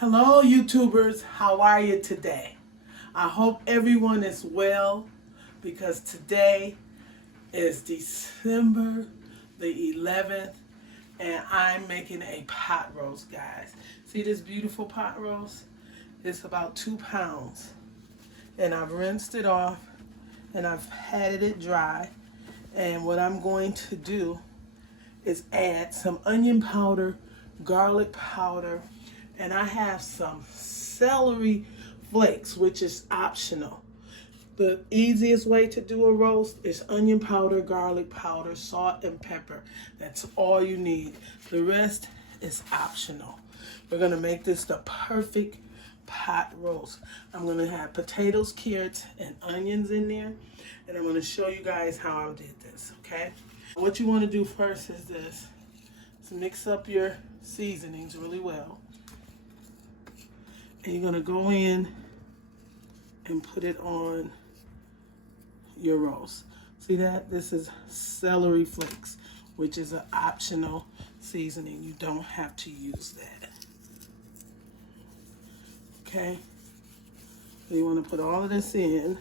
Hello YouTubers, how are you today? I hope everyone is well because today is December the 11th and I'm making a pot roast, guys. See this beautiful pot roast? It's about 2 pounds and I've rinsed it off and I've had it dry, and what I'm going to do is add some onion powder, garlic powder, and I have some celery flakes, which is optional. The easiest way to do a roast is onion powder, garlic powder, salt, and pepper. That's all you need. The rest is optional. We're going to make this the perfect pot roast. I'm going to have potatoes, carrots, and onions in there, and I'm going to show you guys how I did this, okay? What you want to do first is this. Is mix up your seasonings really well. And you're going to go in and put it on your roast. See that? This is celery flakes, which is an optional seasoning. You don't have to use that. Okay? So you want to put all of this in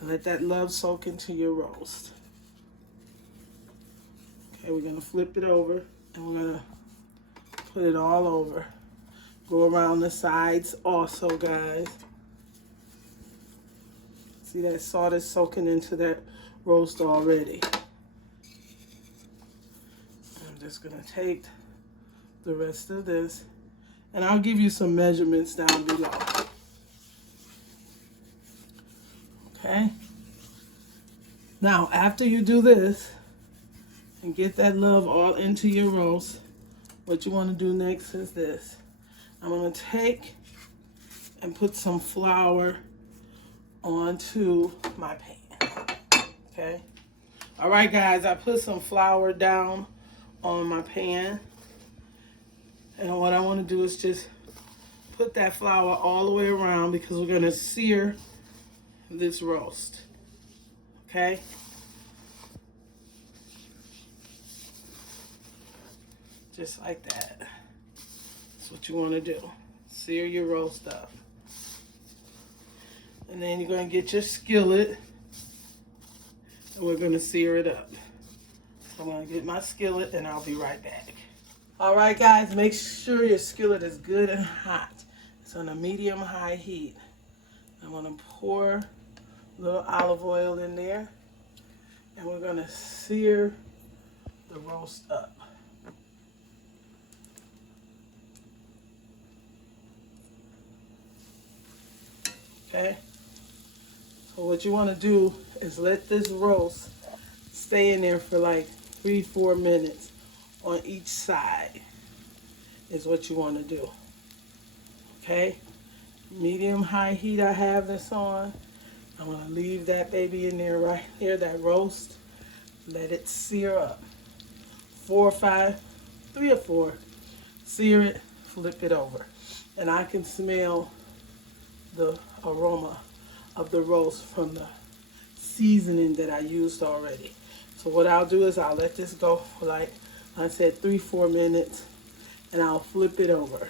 and let that love soak into your roast. Okay, we're going to flip it over and we're going to put it all over. Go around the sides also, guys. See that salt is soaking into that roast already. I'm just going to take the rest of this, and I'll give you some measurements down below. Okay? Now, after you do this and get that love all into your roast, what you want to do next is this. I'm going to take and put some flour onto my pan. Okay? All right, guys, I put some flour down on my pan. And what I want to do is just put that flour all the way around because we're going to sear this roast. Okay? Just like that. That's what you want to do. Sear your roast up. And then you're going to get your skillet and we're going to sear it up. So I'm going to get my skillet and I'll be right back. All right, guys, make sure your skillet is good and hot. It's on a medium-high heat. I'm going to pour a little olive oil in there and we're going to sear the roast up. Okay, so what you want to do is let this roast stay in there for like 3-4 minutes on each side is what you want to do. Okay, medium-high heat I have this on. I'm going to leave that baby in there right here, that roast. Let it sear up. 4 or 5, 3 or 4. Sear it, flip it over. And I can smell the aroma of the roast from the seasoning that I used already. So what I'll do is I'll let this go for, like I said, 3-4 minutes, and I'll flip it over.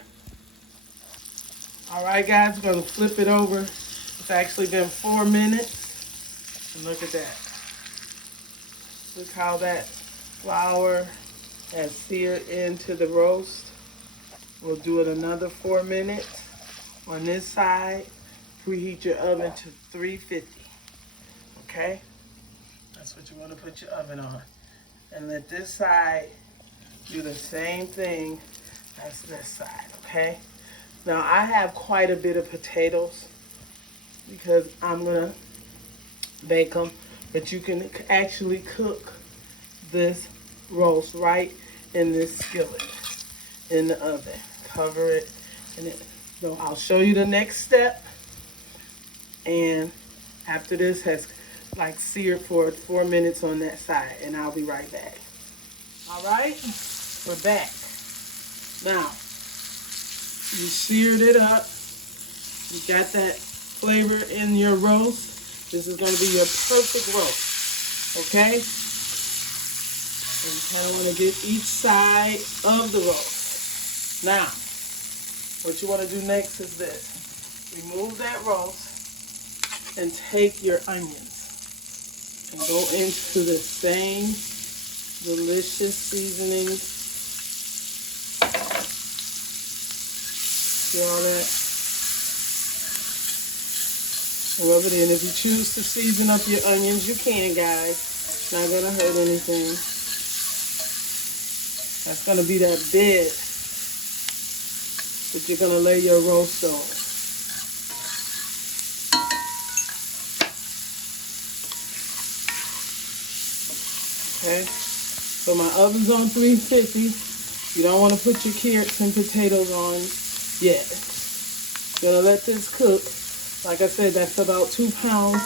All right, guys, we're going to flip it over. It's actually been 4 minutes, and look at that. Look how that flour has seared into the roast. We'll do it another 4 minutes. On this side, preheat your oven to 350. Okay? That's what you want to put your oven on. And let this side do the same thing as this side. Okay? Now, I have quite a bit of potatoes because I'm going to bake them. But you can actually cook this roast right in this skillet in the oven. Cover it and it. So I'll show you the next step, and after this has like seared for 4 minutes on that side, and I'll be right back. All right, we're back. Now, you seared it up. You got that flavor in your roast. This is going to be your perfect roast, okay? And you kind of want to get each side of the roast. Now, What you want to do next is this. Remove that roast and take your onions and go into the same delicious seasonings. See all that? Rub it in. If you choose to season up your onions, you can, guys. It's not going to hurt anything. That's going to be that bed that you're going to lay your roast on. Okay? So my oven's on 350. You don't want to put your carrots and potatoes on yet. Gonna let this cook. Like I said, that's about 2 pounds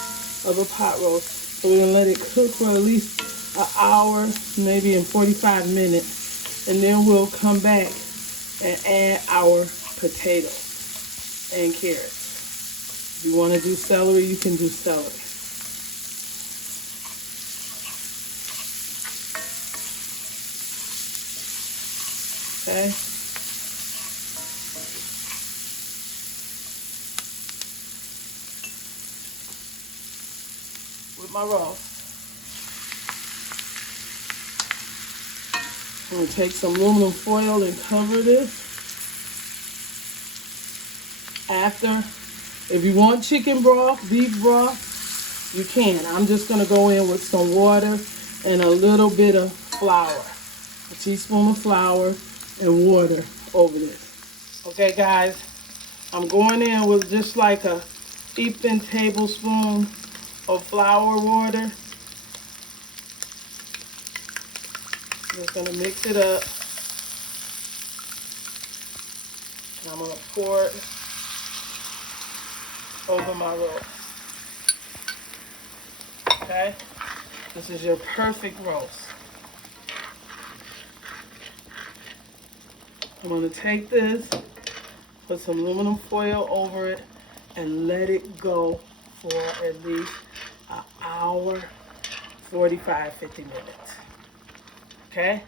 of a pot roast. So we're gonna let it cook for at least an hour, maybe in 45 minutes. And then we'll come back and add our potatoes and carrots. If you want to do celery, you can do celery. Okay. With my roast, I'm going to take some aluminum foil and cover this. After, if you want chicken broth, beef broth, you can. I'm just going to go in with some water and a little bit of flour. A teaspoon of flour and water over this. Okay, guys, I'm going in with just like a heaping tablespoon of flour water. Just gonna mix it up. And I'm gonna pour it over my roast. Okay? This is your perfect roast. I'm gonna take this, put some aluminum foil over it, and let it go for at least an hour, 45, 50 minutes. Okay?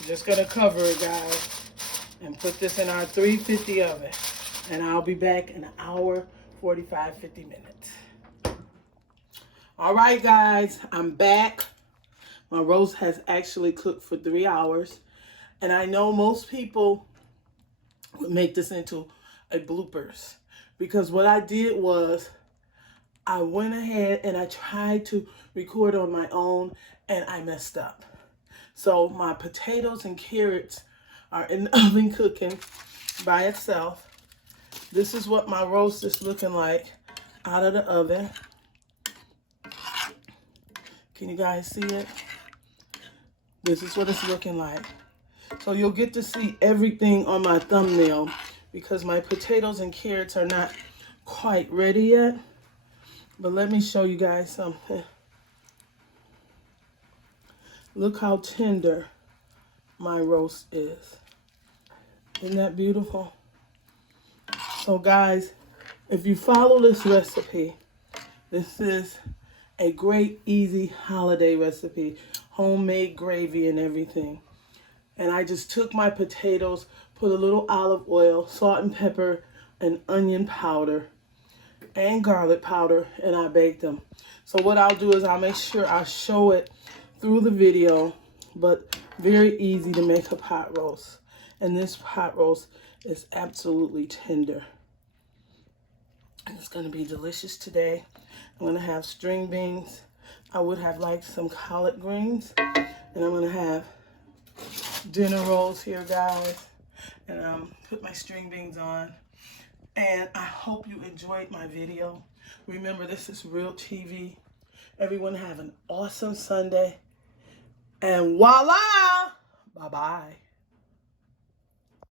I'm just gonna cover it, guys, and put this in our 350 oven. And I'll be back in an hour, 45, 50 minutes. All right, guys, I'm back. My roast has actually cooked for 3 hours. And I know most people would make this into a bloopers, because what I did was I went ahead and I tried to record on my own and I messed up. So my potatoes and carrots are in the oven cooking by itself. This is what my roast is looking like out of the oven. Can you guys see it? This is what it's looking like. So you'll get to see everything on my thumbnail because my potatoes and carrots are not quite ready yet. But let me show you guys something. Look how tender my roast is. Isn't that beautiful? So guys, if you follow this recipe, this is a great, easy holiday recipe. Homemade gravy and everything. And I just took my potatoes, put a little olive oil, salt and pepper, and onion powder, and garlic powder, and I baked them. So what I'll do is I'll make sure I show it through the video, but very easy to make a pot roast. And this pot roast is absolutely tender. And it's going to be delicious today. I'm going to have string beans. I would have liked some collard greens. And I'm going to have dinner rolls here, guys. And put my string beans on. And I hope you enjoyed my video. Remember, this is real TV. Everyone have an awesome Sunday. And voila! Bye-bye.